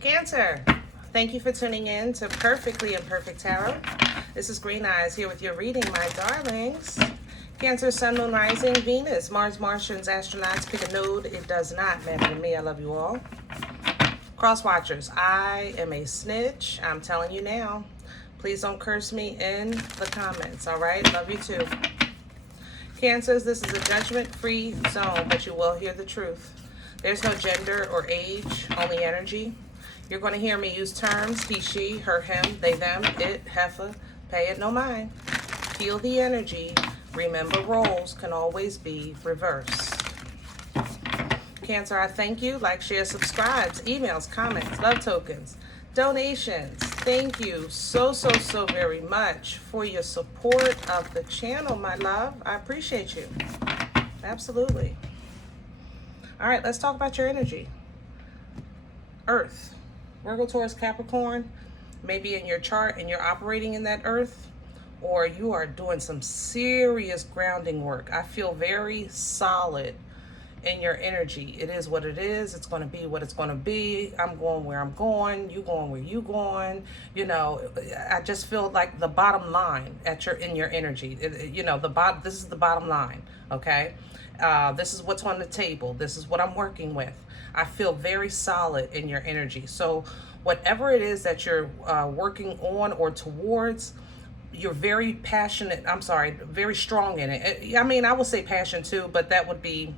Cancer, thank you for tuning in to Perfectly Imperfect Tarot. This is Green Eyes here with your reading, my darlings. Cancer, Sun, Moon, Rising, Venus, Mars, Martians, astronauts. Pick a node. It does not matter to me. I love you all. Cross watchers, I am a snitch. I'm telling you now. Please don't curse me in the comments, all right? Love you too. Cancers, this is a judgment-free zone, but you will hear the truth. There's no gender or age, only energy. You're going to hear me use terms, he, she, her, him, they, them, it, heifer, pay it no mind. Feel the energy. Remember, roles can always be reversed. Cancer, I thank you. Like, share, subscribes, emails, comments, love tokens, donations. Thank you so very much for your support of the channel, my love. I appreciate you. Absolutely. All right, let's talk about your energy. Earth. Virgo, Taurus, Capricorn, maybe in your chart and you're operating in that earth, or you are doing some serious grounding work. I feel very solid in your energy. It is what it is. It's going to be what it's going to be. I'm going where I'm going. You going where you going. You know, I just feel like the bottom line in your energy. This is the bottom line. Okay. This is what's on the table. This is what I'm working with. I feel very solid in your energy. So whatever it is that you're working on or towards, you're very passionate. I'm sorry, very strong in it. I mean, I would say passion too, but that would be,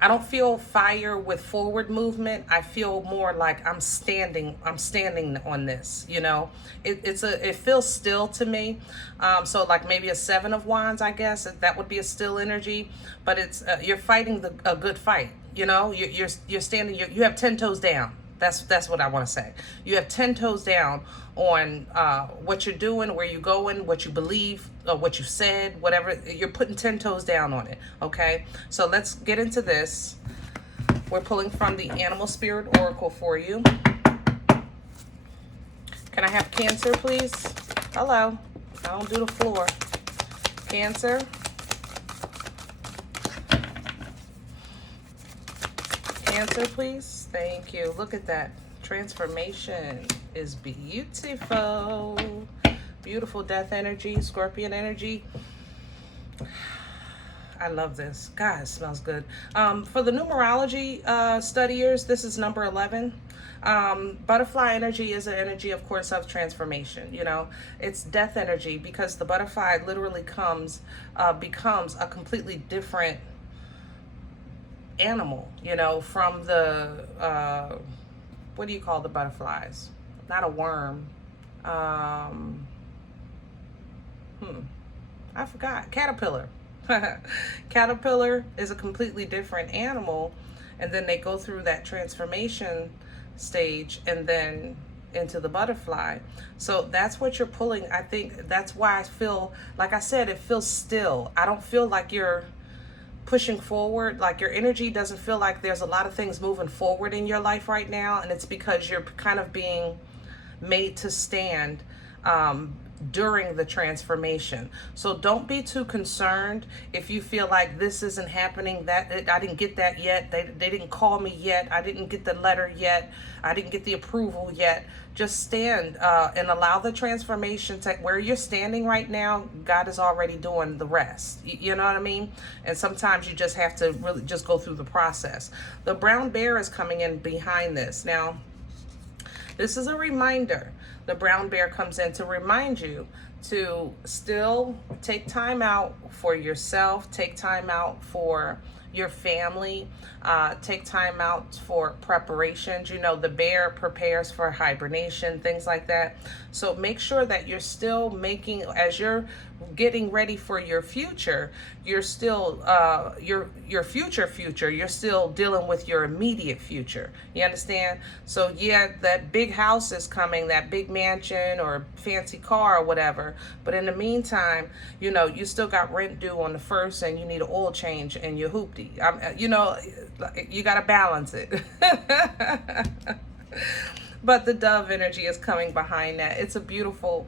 I don't feel fire with forward movement. I feel more like I'm standing on this, you know. It feels still to me. So like maybe a 7 of Wands, I guess, that would be a still energy, but it's you're fighting a good fight, you know. You're standing, you have 10 toes down. That's what I want to say. You have 10 toes down on what you're doing, where you're going, what you believe, what you said, whatever. You're putting 10 toes down on it, okay? So let's get into this. We're pulling from the Animal Spirit Oracle for you. Can I have Cancer, please? Hello. I don't do the floor. Cancer. Cancer, please. Thank you. Look at that. Transformation is beautiful. Beautiful death energy, Scorpion energy. I love this. God, it smells good. For the numerology studiers, this is number 11. Butterfly energy is an energy, of course, of transformation. You know, it's death energy because the butterfly literally becomes a completely different animal, you know, from the what do you call the butterflies? Not a worm. I forgot. Caterpillar. Caterpillar is a completely different animal, and then they go through that transformation stage and then into the butterfly. So that's what you're pulling. I think that's why I feel, like I said, it feels still. I don't feel like you're pushing forward, like your energy doesn't feel like there's a lot of things moving forward in your life right now, and it's because you're kind of being made to stand during the transformation. So don't be too concerned if you feel like this isn't happening, that I didn't get that yet, they didn't call me yet, I didn't get the letter yet, I didn't get the approval yet. Just stand and allow the transformation to where you're standing right now. God is already doing the rest. You know what I mean? And sometimes you just have to really just go through the process. The brown bear is coming in behind this. Now, this is a reminder. The brown bear comes in to remind you to still take time out for yourself, take time out for your family, take time out for preparations. You know, the bear prepares for hibernation, things like that. So make sure that you're still making, as you're getting ready for your future, you're still your future you're still dealing with your immediate future. You understand? So yeah, that big house is coming, that big mansion or fancy car or whatever, but in the meantime, you know, you still got rent due on the 1st and you need an oil change and your hoopty. You know, you got to balance it. But the dove energy is coming behind that. It's a beautiful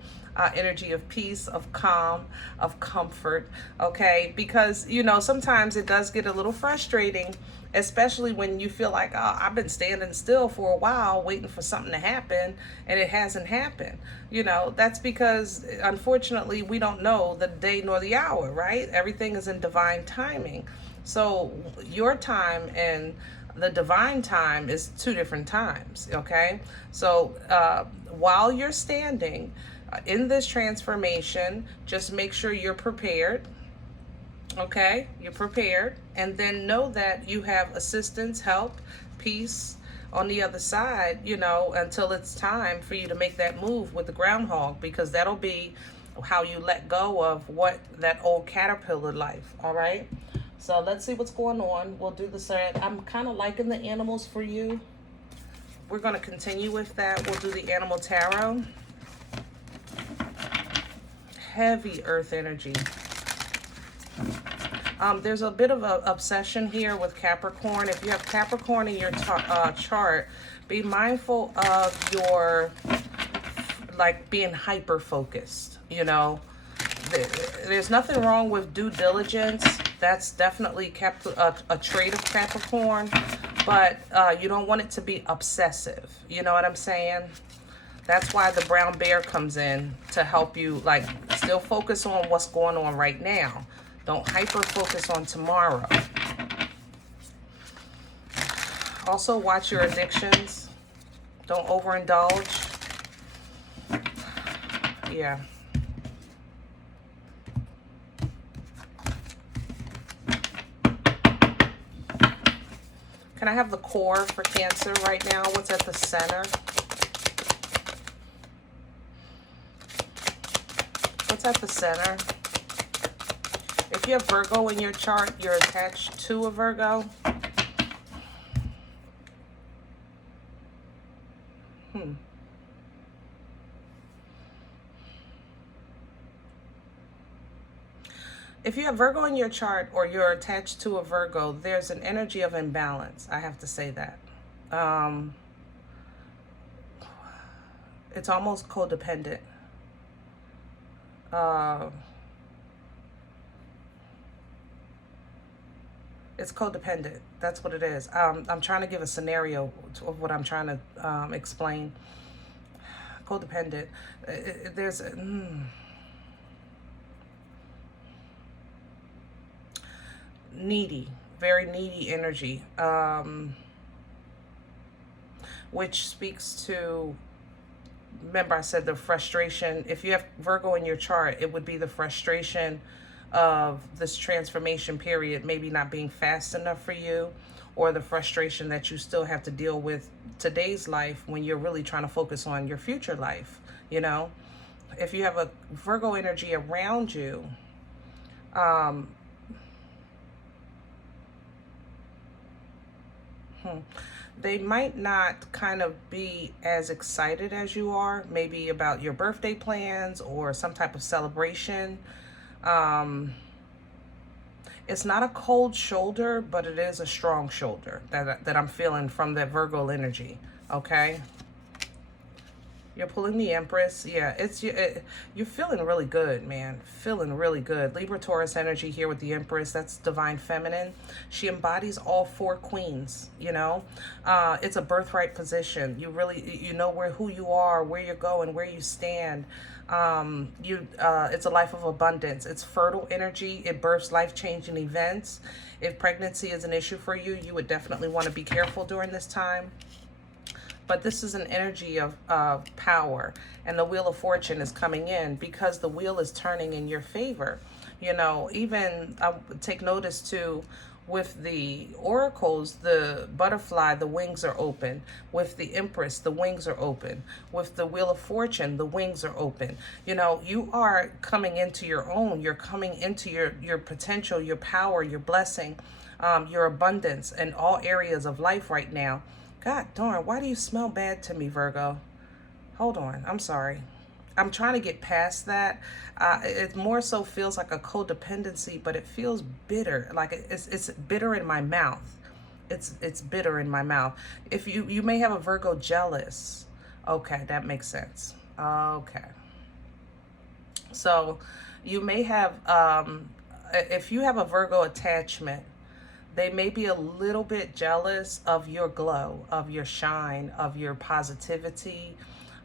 energy of peace, of calm, of comfort, okay? Because, you know, sometimes it does get a little frustrating, especially when you feel like, oh, I've been standing still for a while waiting for something to happen and it hasn't happened. You know, that's because unfortunately we don't know the day nor the hour, right? Everything is in divine timing. So your time and the divine time is two different times, okay? So while you're standing in this transformation, just make sure you're prepared. Okay, you're prepared, and then know that you have assistance, help, peace on the other side, you know, until it's time for you to make that move with the groundhog, because that'll be how you let go of what that old caterpillar life. All right, so let's see what's going on. We'll do the same. I'm kind of liking the animals for you. We're going to continue with that. We'll do the animal tarot. Heavy earth energy. There's a bit of an obsession here with Capricorn. If you have Capricorn in your chart, be mindful of your, like, being hyper-focused, you know. There's nothing wrong with due diligence. That's definitely a trait of Capricorn, but you don't want it to be obsessive. You know what I'm saying? That's why the brown bear comes in, to help you, like, still focus on what's going on right now. Don't hyper-focus on tomorrow. Also, watch your addictions. Don't overindulge. Yeah. Can I have the core for Cancer right now? What's at the center? What's at the center? If you have Virgo in your chart, you're attached to a Virgo. If you have Virgo in your chart or you're attached to a Virgo, there's an energy of imbalance. I have to say that. It's almost codependent. It's codependent. That's what it is. I'm trying to give a scenario of what I'm trying to explain. Codependent. There's needy, very needy energy, which speaks to, remember I said the frustration. If you have Virgo in your chart, it would be the frustration of this transformation period maybe not being fast enough for you, or the frustration that you still have to deal with today's life when you're really trying to focus on your future life, you know. If you have a Virgo energy around you, they might not kind of be as excited as you are, maybe about your birthday plans or some type of celebration. It's not a cold shoulder, but it is a strong shoulder that I'm feeling from that Virgo energy, okay? You're pulling the Empress. Yeah, you're feeling really good, man. Feeling really good. Libra Taurus energy here with the Empress. That's divine feminine. She embodies all four queens, you know. It's a birthright position. You know who you are, where you're going, where you stand. It's a life of abundance. It's fertile energy. It births life-changing events. If pregnancy is an issue for you, you would definitely want to be careful during this time. But this is an energy of power, and the Wheel of Fortune is coming in because the wheel is turning in your favor. You know, even I take notice too, with the oracles, the butterfly, the wings are open. With the Empress, the wings are open. With the Wheel of Fortune, the wings are open. You know, you are coming into your own. You're coming into your potential, your power, your blessing, your abundance in all areas of life right now. God darn, why do you smell bad to me, Virgo? Hold on, I'm sorry. I'm trying to get past that. It more so feels like a codependency, but it feels bitter. Like it's bitter in my mouth. It's bitter in my mouth. If you may have a Virgo jealous. Okay, that makes sense. Okay. So you may have, if you have a Virgo attachment, they may be a little bit jealous of your glow, of your shine, of your positivity,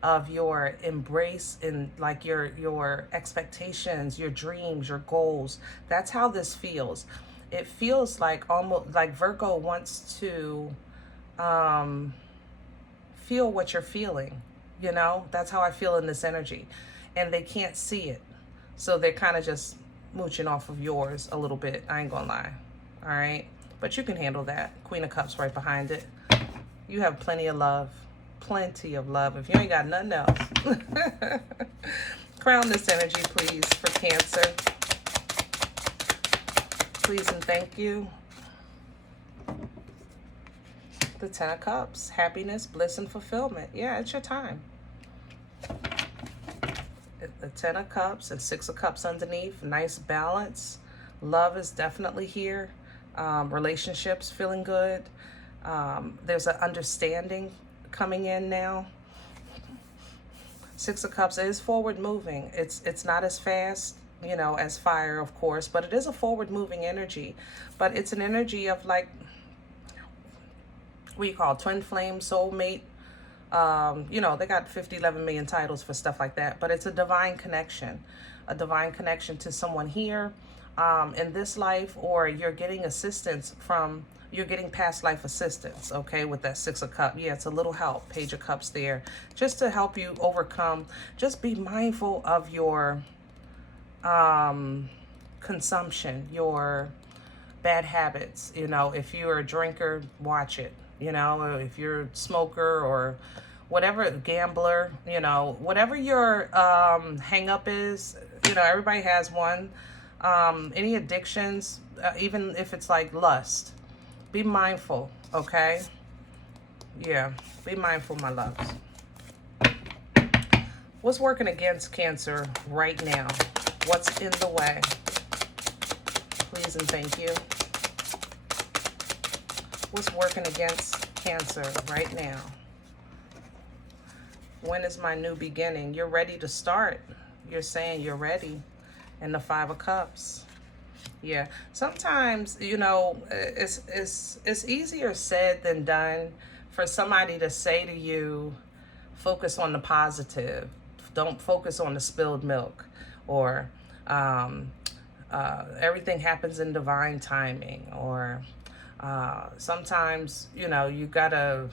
of your embrace, and like your expectations, your dreams, your goals. That's how this feels. It feels like almost like Virgo wants to feel what you're feeling. You know, that's how I feel in this energy, and they can't see it, so they're kind of just mooching off of yours a little bit. I ain't gonna lie. All right, but you can handle that. Queen of Cups right behind it. You have plenty of love. Plenty of love. If you ain't got nothing else. Crown this energy, please, for Cancer. Please and thank you. The Ten of Cups. Happiness, bliss, and fulfillment. Yeah, it's your time. The Ten of Cups and Six of Cups underneath. Nice balance. Love is definitely here. Relationships feeling good. There's an understanding coming in now. Six of Cups is forward moving. It's not as fast, you know, as fire, of course, but it is a forward moving energy. But it's an energy of like, what do you call it? Twin flame, soulmate. You know, they got 11 million titles for stuff like that, but it's a divine connection to someone here in this life, or you're getting assistance from, you're getting past life assistance, okay, with that Six of Cups. Yeah, it's a little help. Page of Cups there, just to help you overcome. Just be mindful of your consumption, your bad habits. You know, if you're a drinker, watch it. You know, or if you're a smoker or whatever, gambler, you know, whatever your hang up is, you know, everybody has one. Any addictions, even if it's like lust, be mindful, okay? Yeah, be mindful, my loves. What's working against Cancer right now? What's in the way? Please and thank you. What's working against Cancer right now? When is my new beginning? You're ready to start. You're saying you're ready. And the Five of Cups. Yeah, sometimes, you know, it's easier said than done for somebody to say to you, focus on the positive. Don't focus on the spilled milk, or everything happens in divine timing, or sometimes, you know, you gotta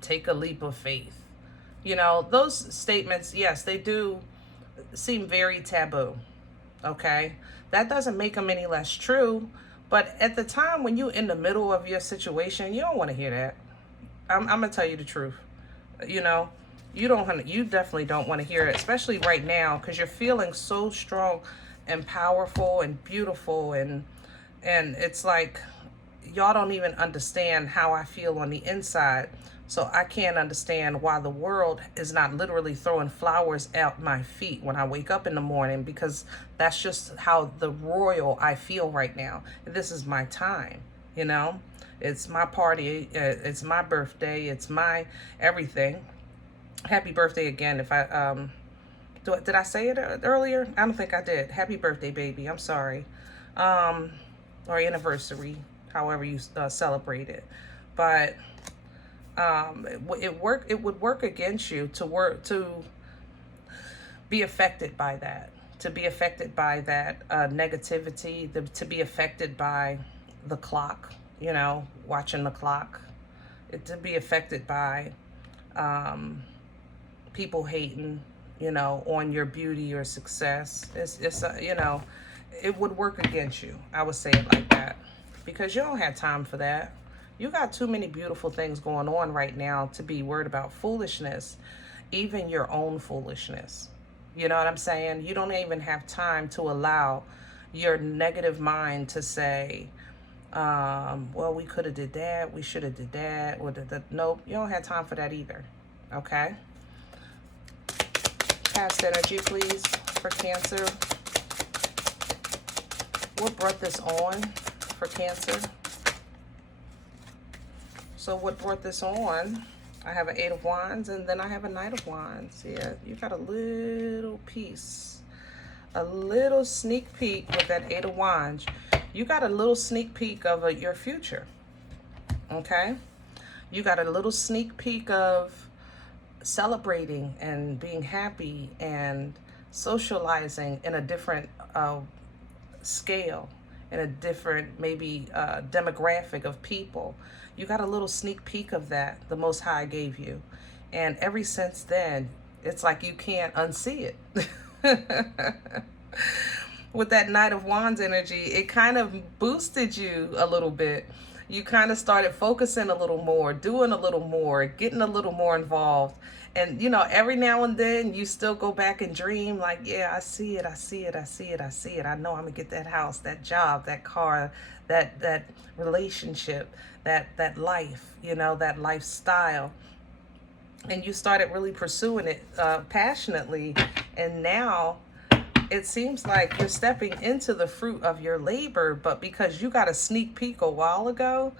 take a leap of faith. You know, those statements, yes, they do seem very taboo, okay? That doesn't make them any less true, but at the time when you're in the middle of your situation, you don't want to hear that. I'm gonna tell you the truth. You know, you definitely don't want to hear it, especially right now, because you're feeling so strong and powerful and beautiful, and it's like y'all don't even understand how I feel on the inside. So I can't understand why the world is not literally throwing flowers at my feet when I wake up in the morning, because that's just how the royal I feel right now. This is my time, you know? It's my party. It's my birthday. It's my everything. Happy birthday again. If I, did I say it earlier? I don't think I did. Happy birthday, baby. I'm sorry. Or anniversary, however you celebrate it. But it would work against you to be affected by that, negativity, to be affected by the clock, you know, watching the clock, to be affected by people hating, you know, on your beauty or success. It's you know, it would work against you. I would say it like that, because you don't have time for that. You got too many beautiful things going on right now to be worried about foolishness, even your own foolishness. You know what I'm saying? You don't even have time to allow your negative mind to say, well, we could have did that, we should have did that, or nope, you don't have time for that either, okay? Past energy, please, for Cancer. What brought this on for Cancer? So what brought this on? I have an Eight of Wands, and then I have a Knight of Wands. Yeah, you got a little piece a little sneak peek with that Eight of Wands. You got a little sneak peek of your future, okay? You got a little sneak peek of celebrating and being happy and socializing in a different scale, in a different maybe demographic of people. You got a little sneak peek of that the Most High gave you. And ever since then, it's like you can't unsee it. With that Knight of Wands energy, it kind of boosted you a little bit. You kind of started focusing a little more, doing a little more, getting a little more involved. And, you know, every now and then you still go back and dream like, yeah, I see it, I see it, I see it, I see it. I know I'm gonna get that house, that job, that car, that relationship, that life, you know, that lifestyle. And you started really pursuing it passionately. And now it seems like you're stepping into the fruit of your labor, but because you got a sneak peek a while ago,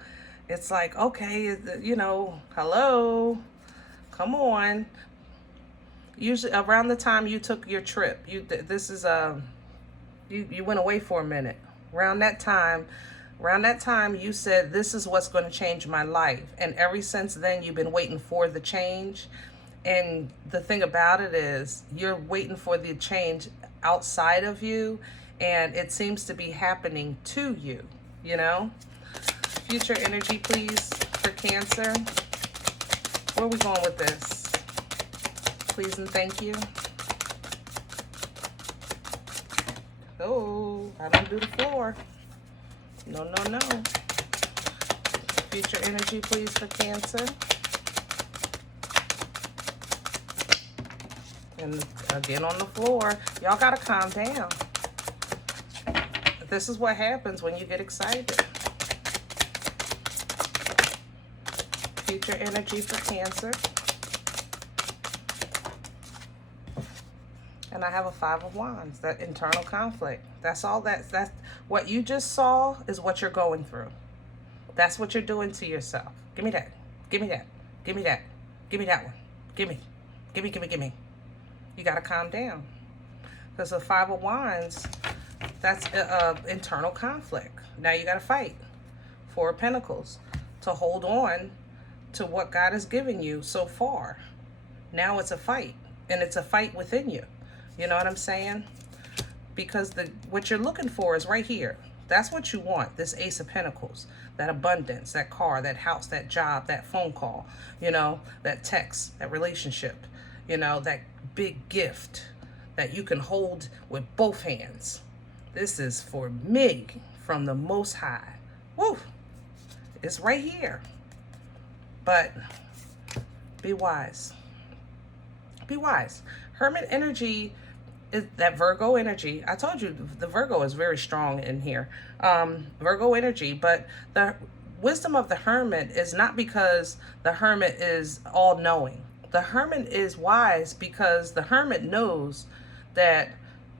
it's like, okay, you know, hello, come on. Usually around the time you took your trip, you went away for a minute. Around that time, you said, this is what's going to change my life. And ever since then, you've been waiting for the change. And the thing about it is, you're waiting for the change outside of you, and it seems to be happening to you, you know? Future energy, please, for Cancer. Where are we going with this? Please and thank you. Oh, I don't do the floor. No, no, no. Future energy, please, for Cancer. And again on the floor. Y'all gotta calm down. This is what happens when you get excited. Future energy for Cancer. And I have a Five of Wands, that internal conflict. That's all that's what you just saw is what you're going through. That's what you're doing to yourself. Give me that. Give me that. Give me that. Give me that one. Give me. Give me, give me, give me. You got to calm down. Because the Five of Wands, that's internal conflict. Now you got to fight. Four of Pentacles, to hold on to what God has given you so far. Now it's a fight. And it's a fight within you. You know what I'm saying? Because what you're looking for is right here. That's what you want, this Ace of Pentacles. That abundance, that car, that house, that job, that phone call, you know, that text, that relationship, you know, that big gift that you can hold with both hands. This is for me from the Most High. Woo! It's right here. But be wise. Be wise. Hermit energy is that Virgo energy. I told you the Virgo is very strong in here. Virgo energy, but the wisdom of the Hermit is not because the Hermit is all-knowing. The Hermit is wise because the Hermit knows that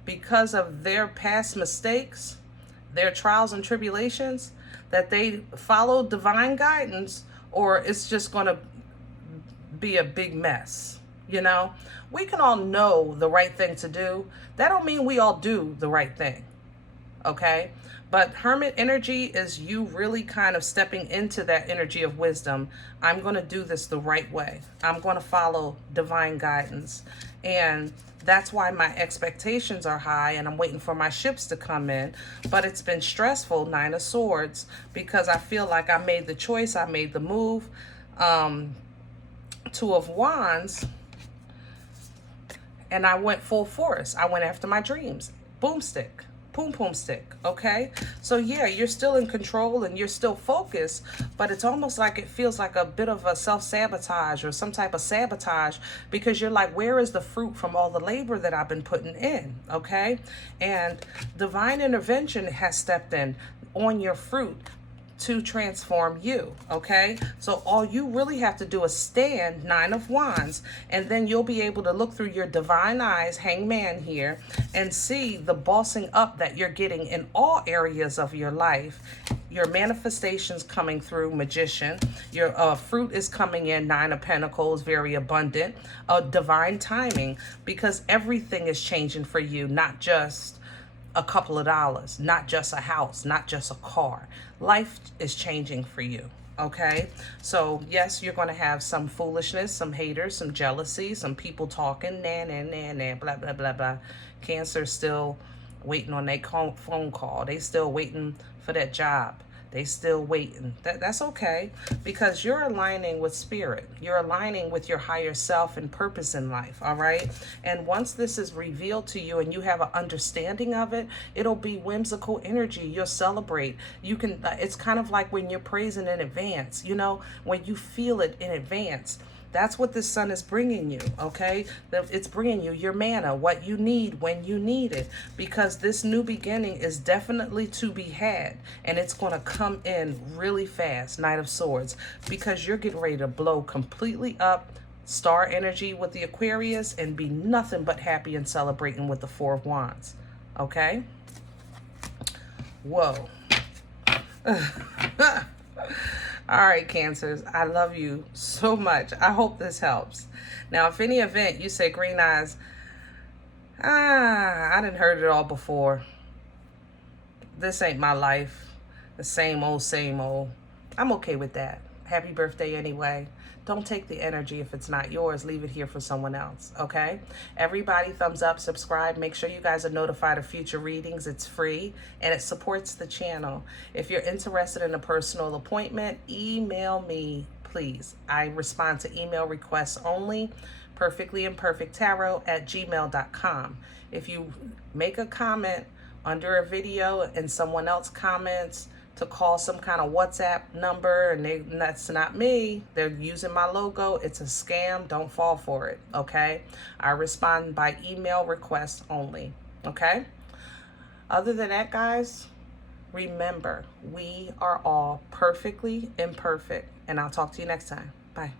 because of their past mistakes, their trials and tribulations, that they follow divine guidance, or it's just going to be a big mess. You know, we can all know the right thing to do. That don't mean we all do the right thing. Okay? But Hermit energy is you really kind of stepping into that energy of wisdom. I'm going to do this the right way. I'm going to follow divine guidance. And that's why my expectations are high, and I'm waiting for my ships to come in. But it's been stressful, Nine of Swords, because I feel like I made the choice. I made the move. Two of Wands. And I went full force. I went after my dreams. Boomstick. Poom poom stick. Okay? So yeah, you're still in control and you're still focused, but it's almost like it feels like a bit of a self-sabotage or some type of sabotage, because you're like, where is the fruit from all the labor that I've been putting in? Okay? And divine intervention has stepped in on your fruit. to transform you, okay? So all you really have to do is stand, 9 of Wands, and then you'll be able to look through your divine eyes, hangman here, and see the bossing up that you're getting in all areas of your life. Your manifestations coming through, magician. Your fruit is coming in, 9 of Pentacles, very abundant. Divine timing, because everything is changing for you, not just a couple of dollars, not just a house, not just a car. Life is changing for you, okay? So yes, you're going to have some foolishness, some haters, some jealousy, some people talking, blah, blah, blah, blah. Cancer still waiting on their phone call. They still waiting for that job. They still waiting. That's okay, because you're aligning with spirit. You're aligning with your higher self and purpose in life, all right? And once this is revealed to you and you have an understanding of it, it'll be whimsical energy. You'll celebrate. You can, it's kind of like when you're praising in advance, you know, when you feel it in advance. That's what this sun is bringing you, okay? It's bringing you your manna, what you need when you need it, because this new beginning is definitely to be had, and it's going to come in really fast, Knight of Swords, because you're getting ready to blow completely up, star energy with the Aquarius, and be nothing but happy and celebrating with the 4 of Wands, okay? Whoa. All right, Cancers, I love you so much. I hope this helps. Now, if any event you say, Green Eyes, I done heard it all before. This ain't my life. The same old, same old. I'm okay with that. Happy birthday anyway. Don't take the energy if it's not yours. Leave it here for someone else, okay? Everybody, thumbs up, subscribe. Make sure you guys are notified of future readings. It's free, and it supports the channel. If you're interested in a personal appointment, email me, please. I respond to email requests only, perfectlyimperfecttarot@gmail.com. If you make a comment under a video and someone else comments to call some kind of WhatsApp number, and that's not me, they're using my logo, it's a scam, don't fall for it, okay? I respond by email request only, okay? Other than that, guys, remember, we are all perfectly imperfect, and I'll talk to you next time. Bye.